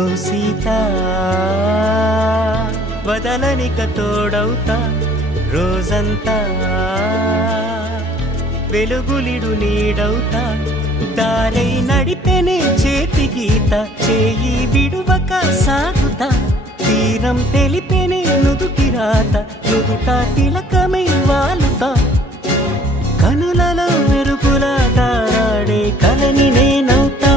ఓ సీత వదలనిక తోడవుతా రోజంతా వెలుగులిడు నీడవుతా దారై నడిపెనే చేతి గీత చేయి విడువక సాగుతా తీరం తెలిపెనే నుదుటి రాత నుదుట తిలకమై వాలుతా కనులలో మెరుపులా తారాడే కలని నేనవుతా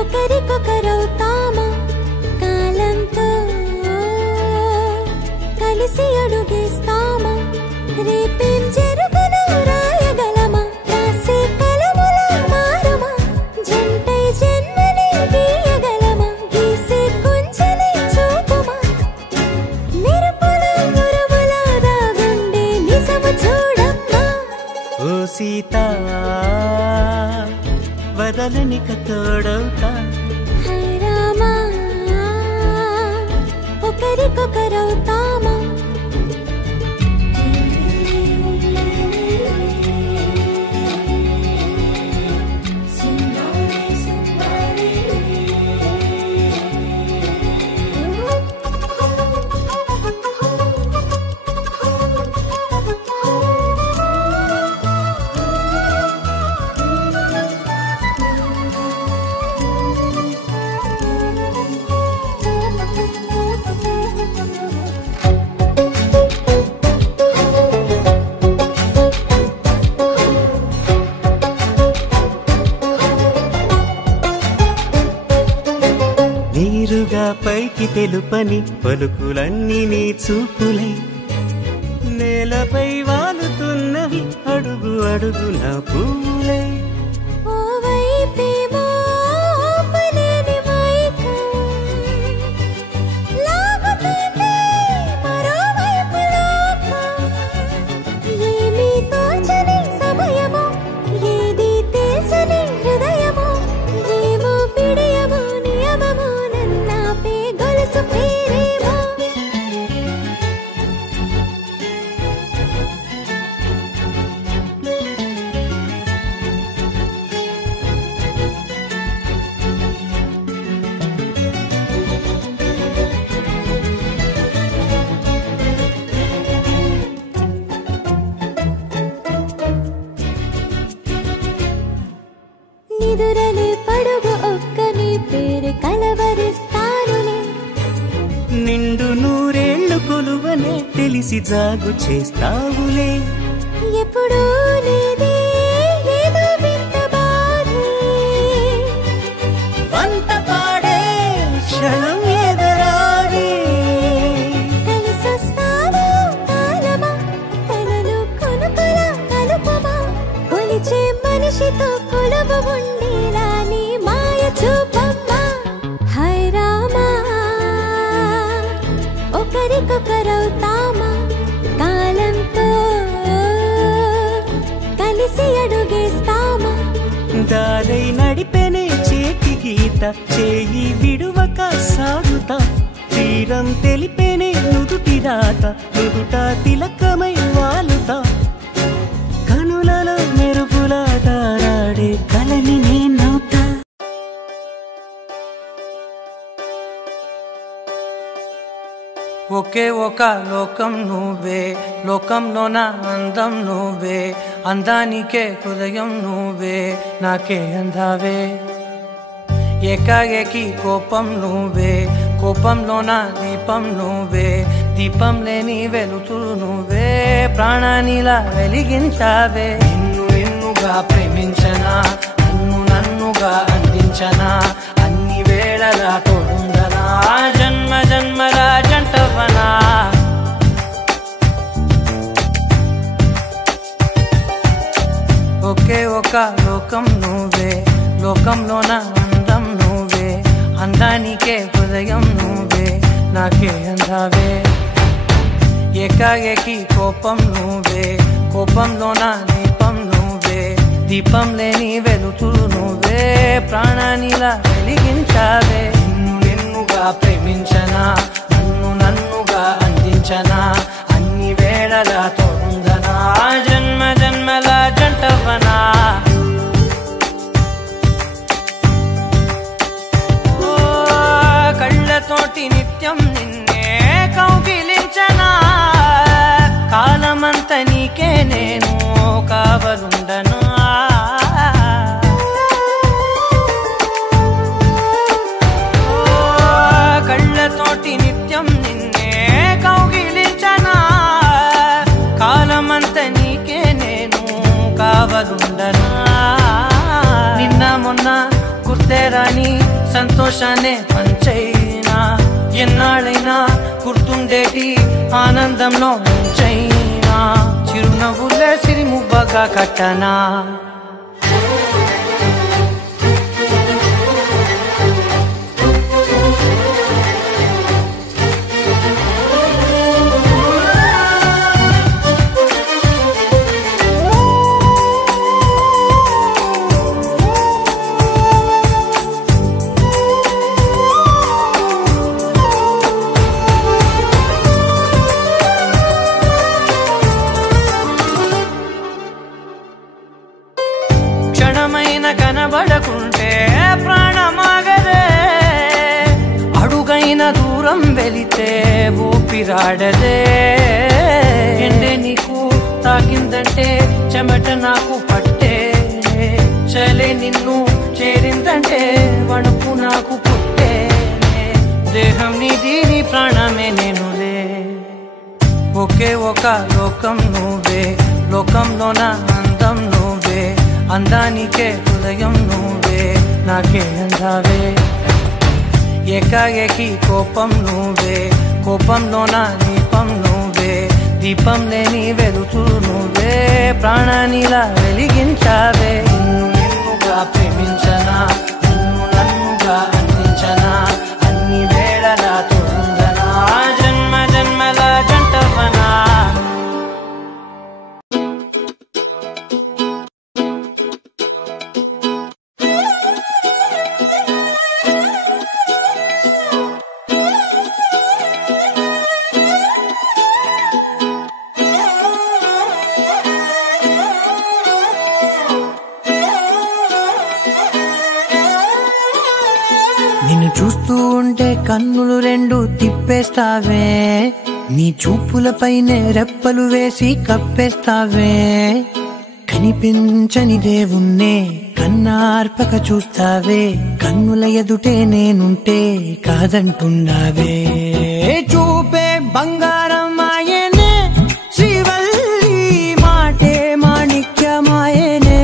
ఒకరికొకరవుతామా కాలంతో కలిసి అడుగేస్తామా రేపేం జరుగునో రాయగలమా రాసే కలముల మారమా జంటై జన్మని గీయగలమా గీసే కొంచెని చూపుమా మెరుపుల మురుముల దాగుండే నిజము చూడమ్మా ఓ సీత వదలనిక తోడవుతా రామా ఒకరికొకరవుతామా నీరుగా పైకి తెలుపని పలుకులన్నీ నీ చూపులై నేలపై వాలుతున్నవి అడుగు అడుగున పూలై ఓవైపేమో పలేని మైకం లాగుతుంది మరోవైపు లోకం ఏమీ తోచని సమయమో ఏది తెలుసని హృదయమో ఏమో పిడియమో నియమమో నన్నాపే గొలుసు పేరేమో నిదురలే పడుగు ఒక్కని పేరు కలవరిస్తానులే నిండు నూరేళ్లు కొలువనే తెలిసి జాగు చేస్తావులే ఎప్పుడూ లేదే ఏదో వింత బాధే వంత పాడే క్షణం ఎదరాడే కలిసొస్తావో కాలమా కలలు కొనుకల కలుపమా కొలిచే మనిషితో కొలువు ఉండేలా నీ మాయ చూపమ్మా హై రామా ఒకరికొకరవుతామా కాలంతో కలిసి అడుగేస్తామా దారై నడిపెనే చేతి గీత చేయి విడువక సాగుతా తీరం తెలిపెనే నుదుటి రాత నుదుట తిలకమై వాలుతా కనులలో మెరుపులా తారాడే కలని నేనవుతా ఒకే ఒక లోకం నువ్వే లోకంలో నా అందం నువ్వే అందానికే హృదయం నువ్వే నాకే అందావే ఏకాఏకి కోపం నువ్వే కోపంలో నా దీపం నువ్వే దీపం లేని వెలుతురు నువ్వే ప్రాణానిలా వెలిగించావే నిన్ను నిన్నుగా ప్రేమించనా నన్నుగా అందించనా అన్ని వేళలా తోడుందనా జన్మ జన్మల జంటవనా ఒకే ఒక లోకం నువ్వే లోకంలో నా అందం నువ్వే అందానికే హృదయం నువ్వే నాకే అందావే ఏకాఏకి కోపం నువ్వే కోపంలో నా దీపం నువ్వే దీపం లేని వెలుతురు నువ్వే ప్రాణానిలా వెలిగించావే నిన్ను నిన్నుగా ప్రేమించనా నన్నుగా అందించనా అన్ని వేళలా తోడుందనా జన్మ జన్మల జంటవనా కావలుండనా కళ్ళతోటి నిత్యం నిన్నే కౌగిలించనా కాలమంత నీకే నేను కావలుండనా నిన్న మొన్న గుర్తేరాని సంతోషాన్ని పంచైనా ఎన్నాళ్ళైనా గుర్తుండేటి ఆనందంలో ముంచైనా చిరునవ్వులే సిరిముబ్బగా కట్టనా కనబడకుంటే ప్రాణమాగదే అడుగైన దూరం వెళితే ఊపిరాడదే ఎండే నీకు తాకిందంటే చెమట నాకు పట్టే చలే నిన్ను చేరిందంటే వణుకు నాకు పుట్టే దేహం నీది నీ ప్రాణమే నేనులే ఒకే ఒక లోకం నువ్వే లోకంలోన అందం నువ్వే అందానికే హృదయం నువ్వే నాకే అందావే ఏకాఏకి కోపం నువ్వే కోపంలోన దీపం నువ్వే దీపం లేని వెలుతురు నువ్వే ప్రాణానిలా వెలిగించావే నిన్నుగా ప్రేమించనా నిన్ను నన్నుగా అందించనా అన్ని వేళలా తోడుందనా జన్మ జన్మల జంటవనా నిన్ను చూస్తూ ఉంటే కన్నులు రెండు తిప్పేస్తావే నీ చూపులపైనే రెప్పలు వేసి కప్పేస్తావే కనిపించని దేవుణ్ణే కన్నార్పక చూస్తావే కన్నుల ఎదుటే నేనుంటే కాదంటున్నావే చూపే బంగారం ఆయనే శ్రీవల్లి మాటే మాణిక్యమాయనే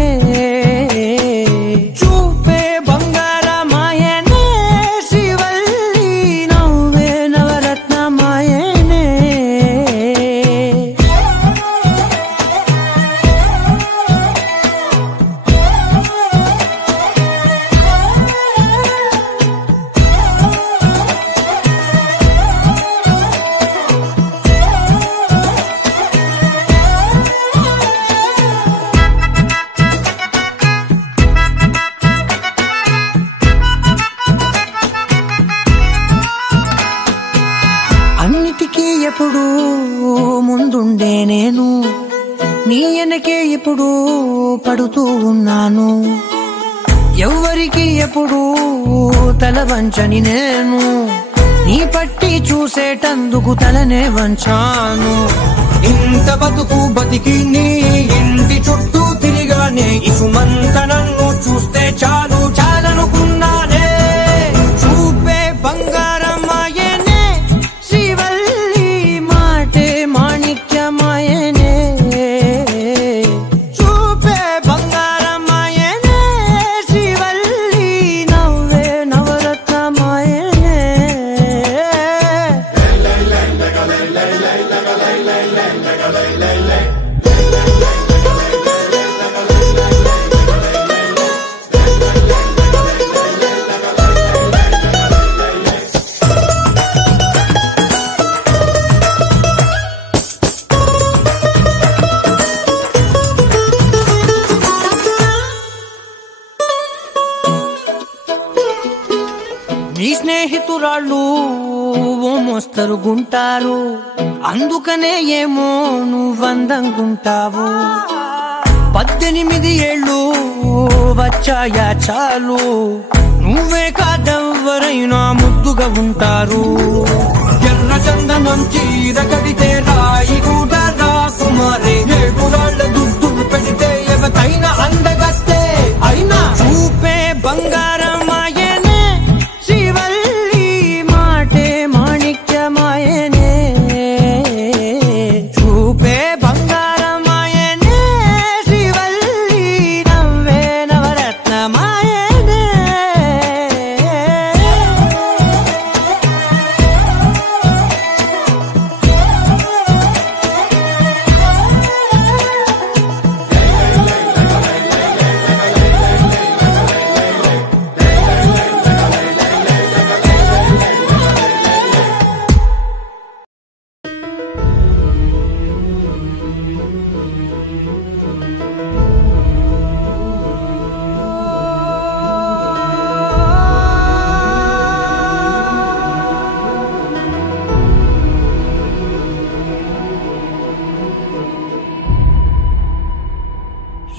చూపే బంగారమాయనే శ్రీవల్లి నవ్వే నవరత్నమాయనే అన్నిటికీ ఎప్పుడు ముందుండే నేను నీ వెనకే ఎప్పుడు పడుతూ ఉన్నాను ఎవ్వరికి ఎప్పుడు తల వంచని నేను నీ పట్టి చూసేటందుకు తలనే వంచాను ఇంత బతుకు బతికి నీ ఇంటి చుట్టూ తిరిగానే ఇసుమంత నన్ను చూస్తే చాలు చాలనుకున్నానే చూపే బంగారమాయనే శ్రీవల్లి మాటే మాణిక్యమాయనే చూపే బంగారమాయనే శ్రీవల్లి నవ్వే నవరత్నమాయనే నీ స్నేహితురాళ్ళు ఓ మోస్తరుగుంటారు అందుకనే ఏమో నువ్వందంగుంటావు 18 ఏళ్ళు వచ్చాయా చాలు నువ్వే కాదెవ్వరైనా ముద్దుగా ఉంటారు ఎర్ర చందనం చీర కడితే రాయి కూడా రాకుమారే 7 రాళ్ళ దుద్దులు పెడితే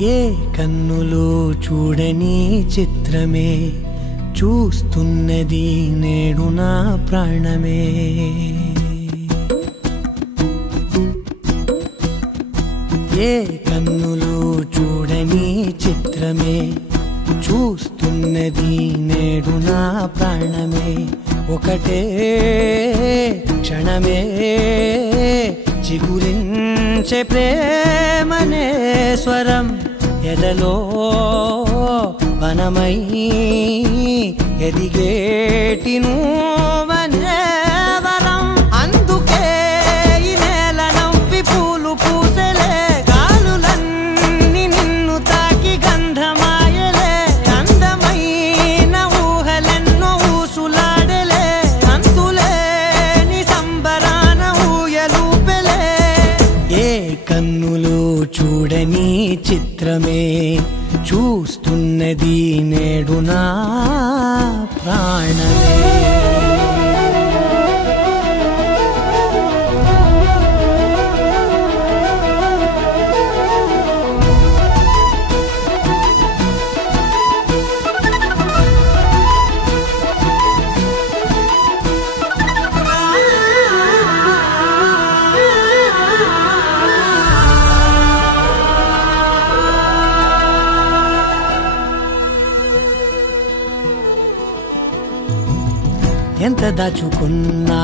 ఏ కన్నులో చూడని చిత్రమే చూస్తున్నది నేడు నా ప్రాణమే ఏ కన్నులో చూడని చిత్రమే చూస్తున్నది నేడు నా ప్రాణమే ఒకటే క్షణమే చిగురించే ప్రేమనే స్వరం ఎదలో వనమై ఎదిగేటి నువ్వనే వరం అందుకే ఈ నేల నవ్వి పూలు పూసలే గాలులన్నీ నిన్ను తాకి గంధమాయలే అందమైన ఊహలెన్నో ఊసులాడలే అంతులేని సంబరాన ఊయలూపెలే ఏ కన్నులో చూడని చిత్రమే చూస్తున్నది నేడు నా ప్రాణమే ఎంత దాచుకున్నా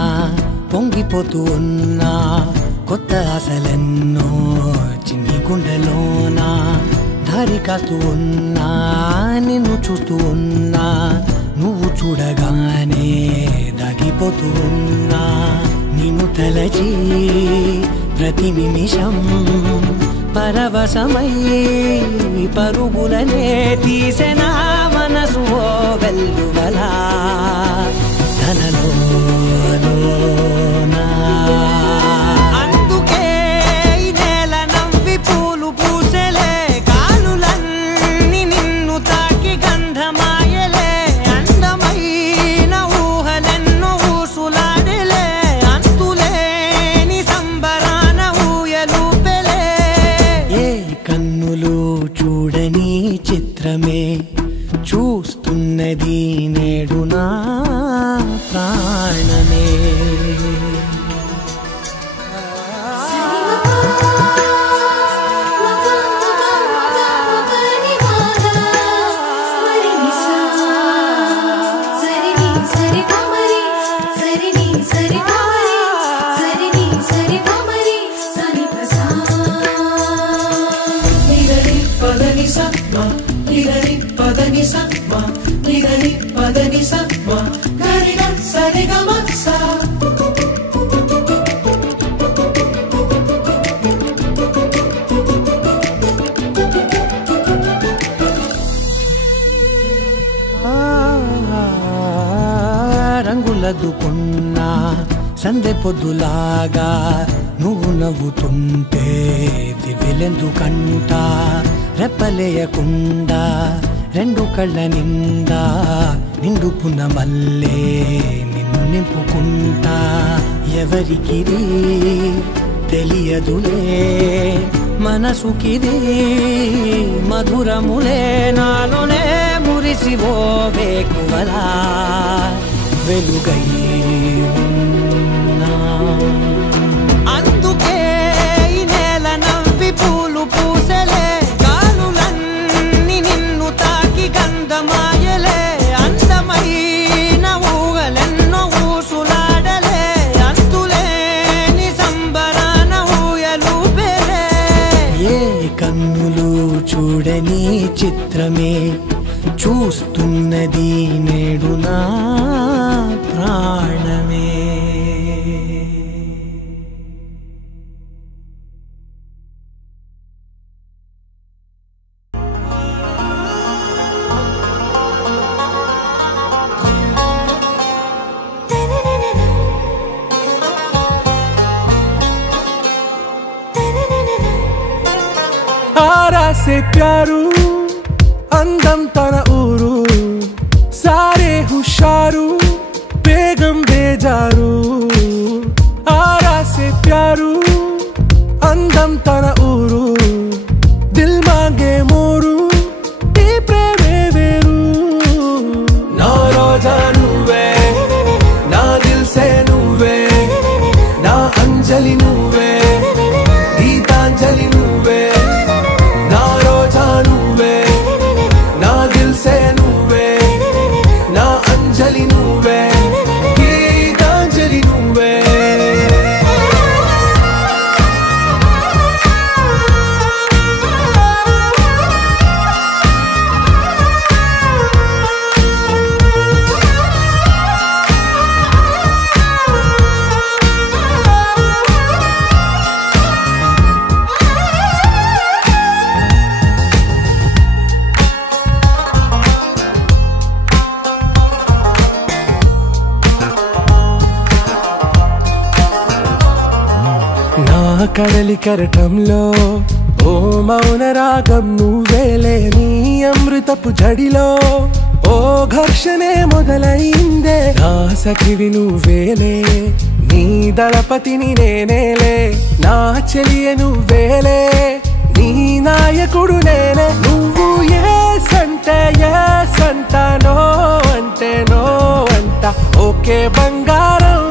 పొంగిపోతూ ఉన్నా కొత్త ఆశలెన్నో చిన్ని గుండెలోనా దారి కాస్తూ ఉన్నా నిన్ను చూస్తూ ఉన్నా నువ్వు చూడగానే దాగిపోతూ ఉన్నా నిన్ను తలచి ప్రతి నిమిషం పరవశమై పరుగులనే తీసెనా మనసు ఓ వెల్లువలా అందుకే ఈ నేల నవ్వి పూలు పూసలే గాలులన్నీ నిన్ను తాకి గంధమాయలే అందమైన ఊహలెన్నో ఊసులాడలే అంతులేని సంబరాన ఊయలూపెలే ఏ కన్నులు చూడని చిత్రమే చూస్తున్నది నేడు నా ప్రాణమే రంగులదుకున్నా సందె పొద్దులాగా నువ్వు నవ్వుతుంటే దివ్వెలెందుకంట రెప్పలేయకుండా రెండు కళ్ళ నిండా నిండుకున్న మల్లే నిన్ను నింపుకుంటా ఎవరికిది తెలియదులే మనసుకిది మధురములే నాలోనే మురిసివో వేకువలా వెలుగై ఉన్నా అందుకే ఈ నేల నవ్వి పూలు పూసలే గాలులన్నీ నిన్ను తాకి గంధమాయలే అందమైన ఊహలెన్నో ఊసులాడలే అంతులేని సంబరాన ఊయలూపెలే ఏ కన్నులు చూడని చిత్రమే చూస్తున్నది నేడు నా ప్రాణమే आरा से प्यारू అందం తన ఊరు సారే హుషారు బేగం బేజారు ఆరా సే ప్యారు అందం తన ఊరు దిల్ మాంగే కడలి కెరటంలో ఓ మౌన రాగం నువ్వేలే నీ అమృతపు జడిలో ఓ ఘర్షణే మొదలైందే నా సఖివి నువ్వేలే నీ దళపతిని నేనేలే నా చెలియ నువ్వేలే నీ నాయకుడు నేనే నువ్వు ఏ సంట నో అంటే నో అంట ఓకే బంగారం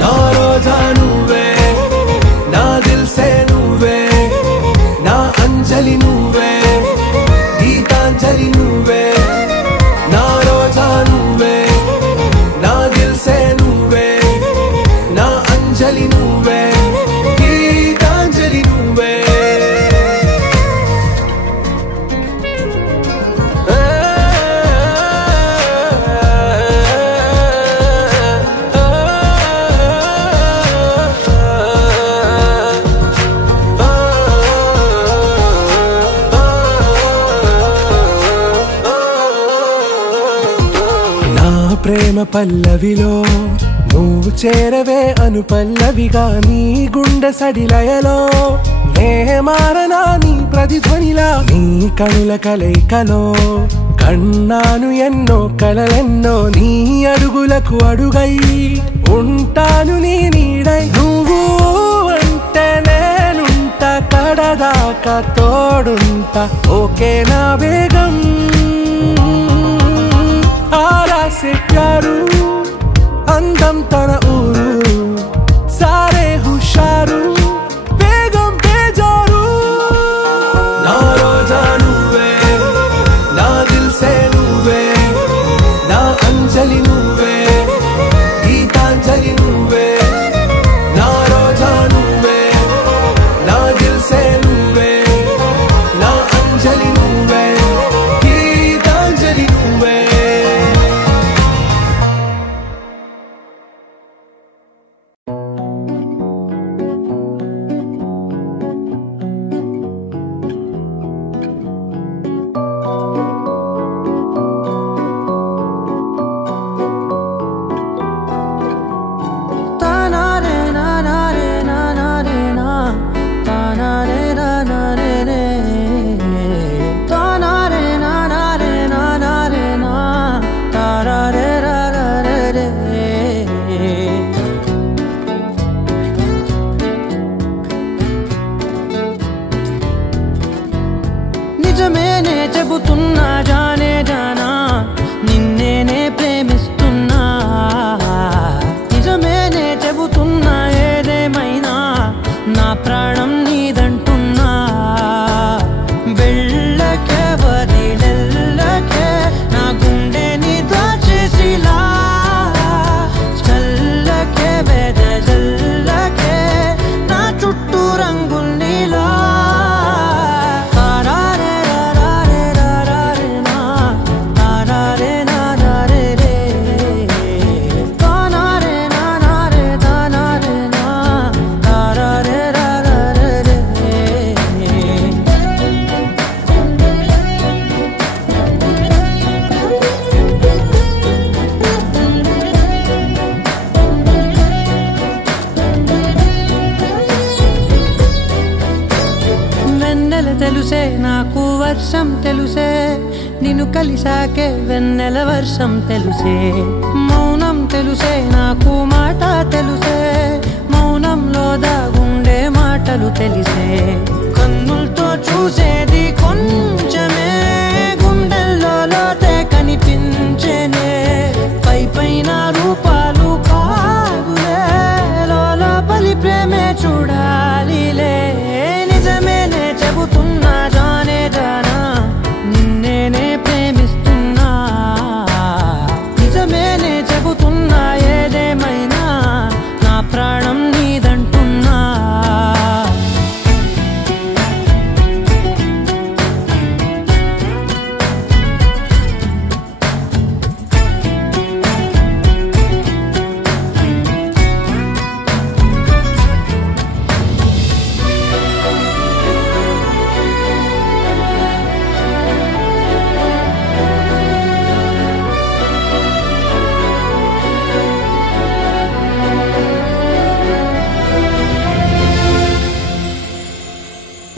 నా రోజా నువ్వే నా దిల్సే నువ్వే నా అంజలి నువ్వే గీతాంజలి నువ్వే నా రోజా నువ్వే నా దిల్సే నువ్వే నా అంజలి నువ్వే గీతాంజలి నువ్వే ప్రేమ పల్లవిలో నువ్వు చేరవే అను పల్లవిగా నీ గుండె సడిలయలో నే మారనా నీ ప్రతిధ్వనిలా నీ కనుల కలయికలో కన్నాను ఎన్నో కలలెన్నో నీ అడుగులకు అడుగై ఉంటాను నీ నీడై నువ్వు అంటే నేనుంట కడదాకా తోడుంటా ఓకే నా బేగం आरा से प्यारू अंदम तन ऊरू सारे हुशारू बेगम बेजारू ना रोजा नुवे ना दिल से नुवे ना अंजलि नुवे गीतांजलि नुवे ना रोजा नुवे ना दिल से नुवे ना अंजलि नुवे गीतांजलि नुवे నిజమేనే చెబుతున్నా జానే జానా నిన్నేనే ప్రేమిస్తున్నా నిజమేనే చెబుతున్నా ఏదేమైనా నా ప్రాణం నీదంటున్నా వెళ్ళకే వదిలెల్లకే నా గుండెని దాచేసిలా చల్లకే వెదజల్లకే నా చుట్టూ రంగుల్నిలా తెలుసే నాకు వర్షం తెలుసే నిన్ను కలిసాకే వెన్నెల వర్షం తెలుసే మౌనం తెలుసే నాకు మాట తెలుసే మౌనంలో దాగుండే మాటలు తెలిసే కన్నులతో చూసేది కొంచెమే గుండెల్లో లోతే కనిపించేనే పై పైన రూపాలు కాదులే లోపలి ప్రేమే చూడాలిలే నిజమేనే చెబుతున్నా జానే జానా నిన్నేనే ప్రేమిస్తున్నా నిజమేనే చెబుతున్నా ఏదేమైనా నా ప్రాణం నీదంటున్నా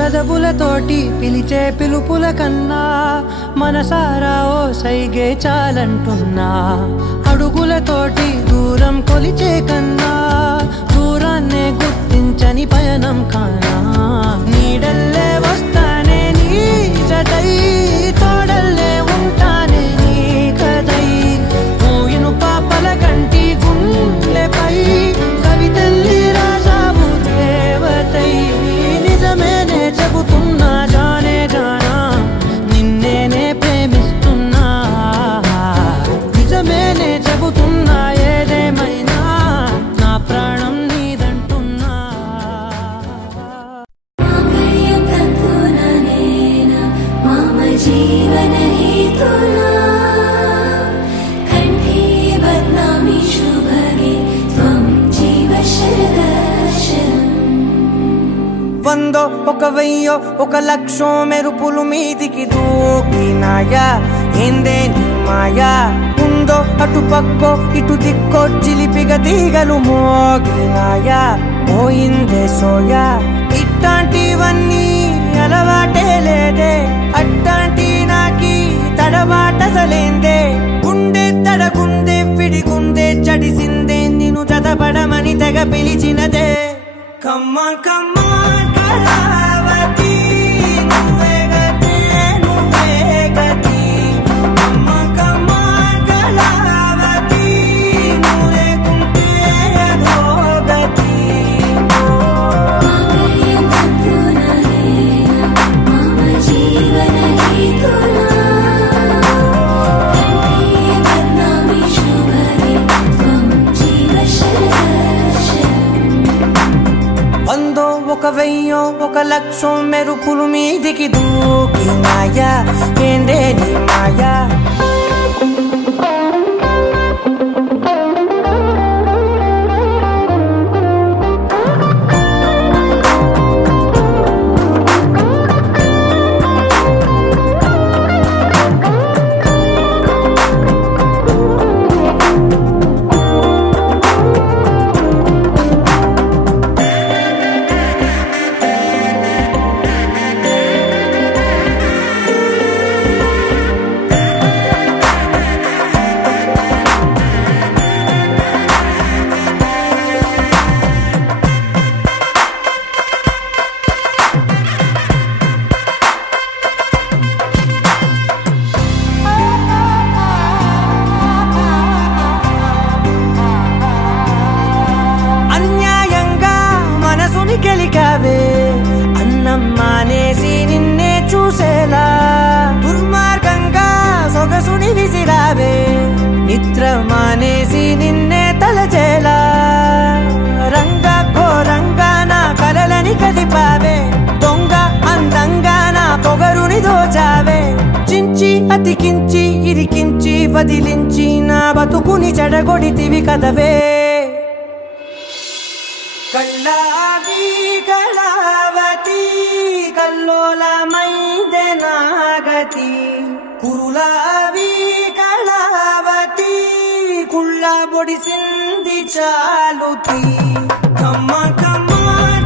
పెదవులతోటి పిలిచే పిలుపుల కన్నా మనసారా ఓ సైగే చాలంటున్నా అడుగులతోటి దూరం కొలిచే కన్నా దూరాన్నే గుర్తించని పయనం కానా నీడల్లే వస్తానే నీ జతై తోడల్లే ఉంటానే నీ కదై మూయిను పాపల కంటి గుండెపై కవితల్లి రాజావు దేవతై నిజమేనే చెబుతున్నా జానే జానా నిన్నేనే ప్రేమిస్తున్నా నిజమేనే చెబుతున్నా ఏదేమైనా నా ప్రాణం నీదంటున్నా జీవన హేతునా కంఠే బద్నామి శుభగే త్వం జీవ శరదర్శనం వందో ఒక వెయ్యో ఒక లక్షో మెరుపులు మీదికి దూకినాయా ఏందే నీ మాయా ఉందో అటు పక్కో ఇటు దిక్కో చిలిపిగా తీగలు మోగినాయా పోయిందే సోయా ఇట్లాంటివన్నీ అలవాటే లేదే అట్లాంటి నాకి తడబాటసలేందే గుండె తడగుందే విడిగుందే చడిసిందే నిన్ను చదపడమని తెగ పిలిచినదే కమ్మ కమ్మ కళావతి నువ్వే గతే నువ్వే గతి కమ్మ కమ్మ కళావతి నువ్వు లేకుంటే అధోగతి జీవన హేతునా కంఠే బద్నామి శుభగే త్వం జీవ శరదర్శనం వందో ఒక వెయ్యో ఒక లక్షో మెరుపులు మీదికి దూకినాయా ఏందే నీ మాయా గెలికావే అన్నం మానేసి నిన్నే చూసేలా దుర్మార్గంగా సొగసుని విసిరావే నిద్ర మానేసి నిన్నే తలచేలా రంగా ఘోరంగా నా కలలని కదిపావే దొంగ అందంగా నా పొగరుని దోచావే చించి అతికించి ఇరికించి వదిలించి నా బతుకుని చెడగొడితివి కదవే కళ్ళావి కళావతి కల్లోలమైందే నాగతి కురులావి కళావతి కుళ్ళ బొడిసింది చాలుతి కమ్మ కమ్మ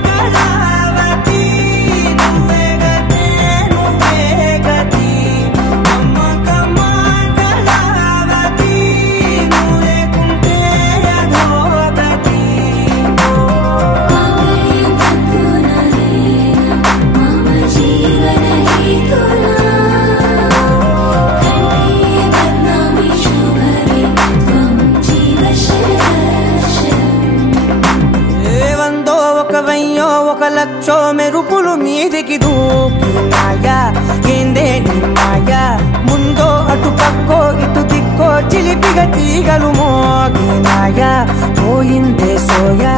కళావతి నువ్వే గతే నువ్వే గతి కమ్మ కమ్మ కళావతి నువ్వు లేకుంటే అధోగతి జీవన హేతునా కంఠే బద్నామి శుభగే త్వం జీవ శరదర్శనం వందో ఒక వెయ్యో ఒక లక్షో మెరుపులు మీదికి దూకినాయా ఏందే నీ మాయా ముందో అటు పక్కో ఇటు దిక్కో చిలిపిగా తీగలు మోగినాయా పోయిందే సోయా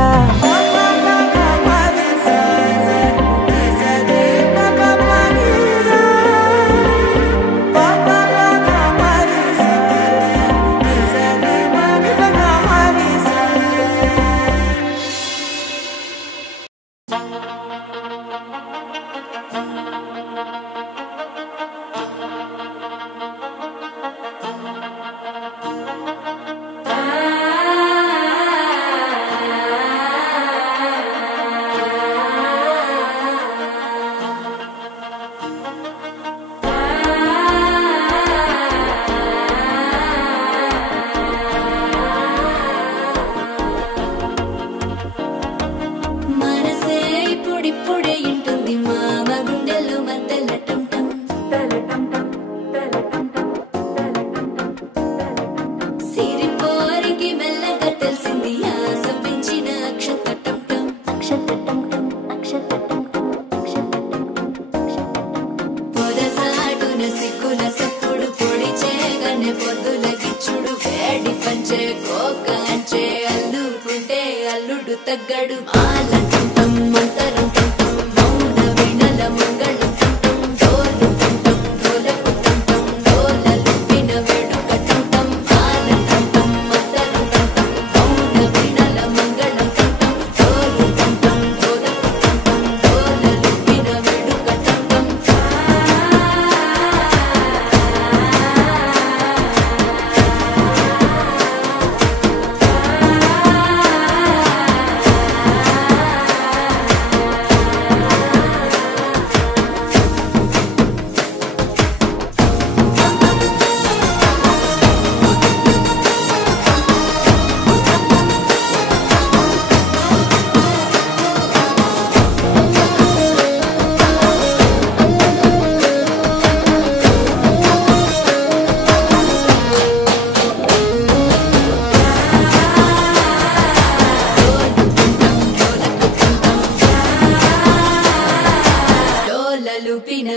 తగ్గడు మాలంటం మంతరంటం మౌన వినల మంగళంటం డోలుటం డోలపుటం డోలలు విన వేడుకటం మాలంటం మంతరంటం మౌన వినల మంగళంటం డోలుటం డోలపుటం డోలలు విన వేడుకటం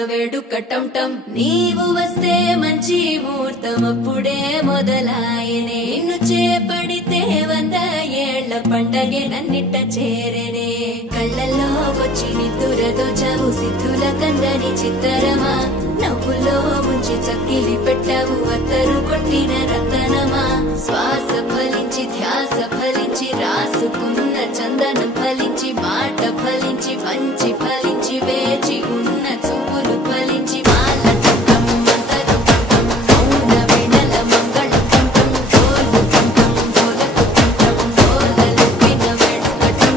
వేడుకటం నీవు వస్తే మంచి ముహూర్తం అప్పుడే మొదలాయనే నిన్ను చేపడితే 100 ఏళ్ల పండగే నన్నిట్ట చేరనే కళ్ళల్లో వచ్చి నిద్దురదో చవు సిద్ధుల కందని చిత్తరమా నవ్వులో ముంచి చక్కిలి పెట్టావు అత్తరు కొట్టిన రతనమా శ్వాస ఫలించి ధ్యాస ఫలించి రాసుకున్న చందనం ఫలించి మాట ఫలించి పంచి ఫలించి వేచి ఉన్న చూపులు ఫలించి మాలంటం మంతరంటం మౌన వినల మంగళంటం డోలుటం డోలపుటం డోలలు విన వేడుకటం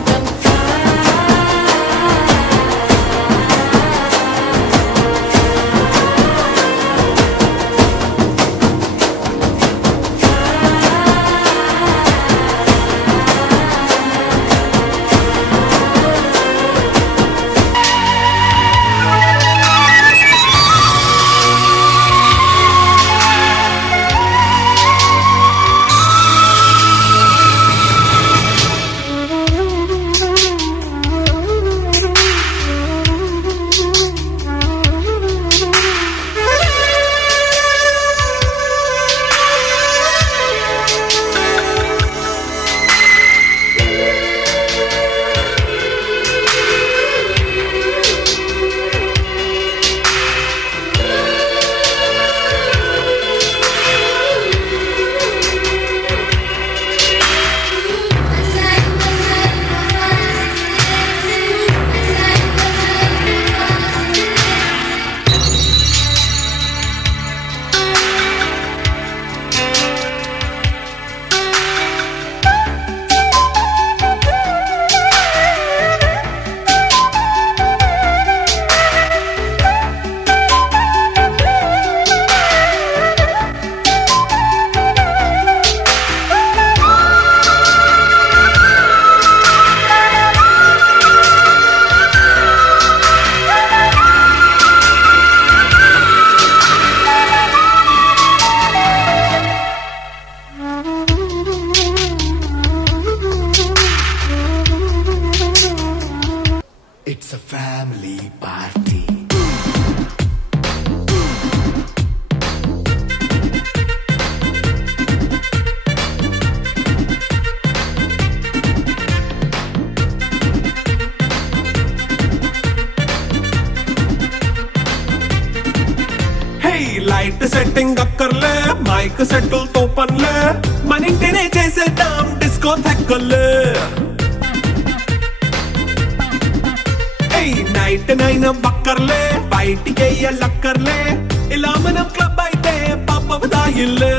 It's a family party. Hey, light setting అక్కర్లే మైక్ సెట్టులతో పనులే మన ఇంటినే చేసేద్దాం డిస్కో థెక్కలే నైట్ 9 బక్కర్లే బయటికెయ్యలక్కర్లే ఇలా మనం క్లబ్ అయితే పాపదాయిల్లే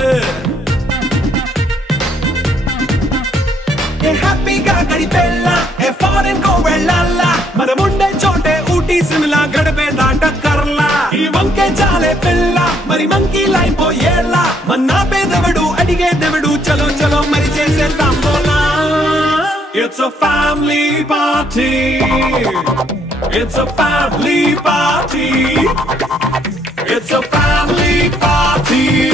ఏ హ్యాపీగా గడిపెళ్ళా ఏ ఫారెన్ కో వెళ్ళాలా మనం ఉండే చోటే ఊటీ సిమ్లా గడిపే దాటక్కర్లా ఈ వంకే చాలే పిల్ల మరి మంకీ లైపోయేలా మన్నా పేదవడు అడిగే దేవుడు చలో చలో మరి చేసేద్దాం పోలా It's a family party. It's a family party. It's a family party.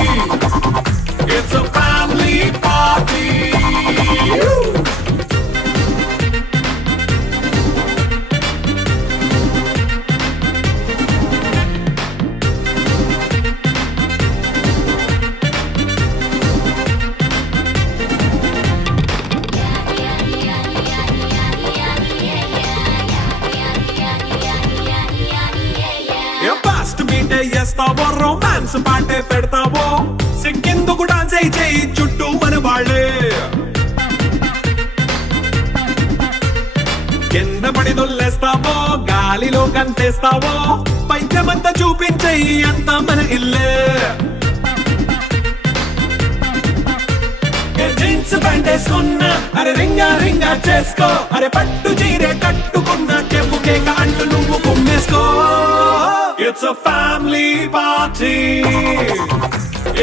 It's a family party. First మీటే చేస్తావో రొమాన్స్ పాటే పెడతావో సిక్కిందుకు డాన్స్ అయి చేయి చుట్టూ మన వాళ్ళే కింద పడి దొల్లేస్తావో గాలిలో కంటేస్తావో పైద్యమంతా చూపించేయి అంత మన ఇల్లే జీన్స్ ప్యాంట్ వేసుకున్నా అరే రింగా రింగా చేసుకో అరే పట్టు చీరే కట్టుకున్న చెంపు కేక అంటూ నువ్వు కుమ్మేసుకో It's a family party.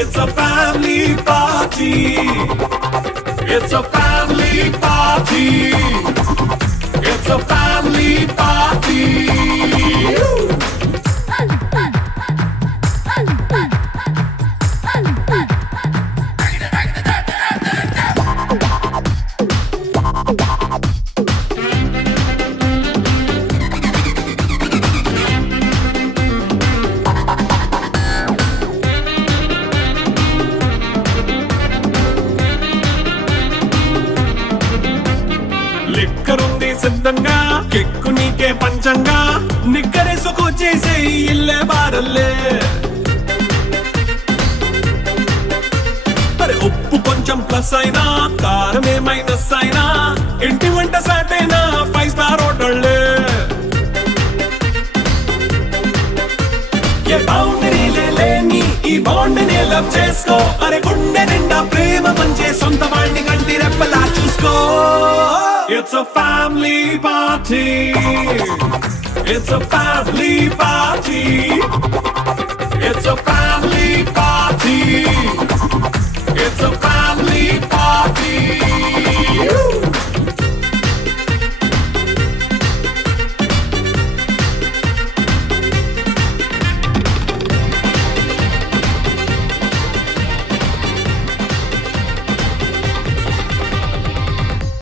It's a family party. It's a family party. It's a family party. లిక్కరుంది సిద్ధంగా కెక్కు నీకే పంచంగా నిక్కరేసుకు చేసే ఇల్లే బారల్లే అరే ఉప్పు కొంచెం ప్లస్ అయినా కారమే మైనస్ అయినా ఇంటి వంట సాటైనా 5 స్టార్ హోటళ్ళే ఏ బౌండరీలే లేని ఈ బాండ్ని లవ్ చేసుకో అరే గుండె నిండా ప్రేమ పంచే సొంత వాడిని కంటి రెప్పలా చూసుకో It's a family party. It's a family party. It's a family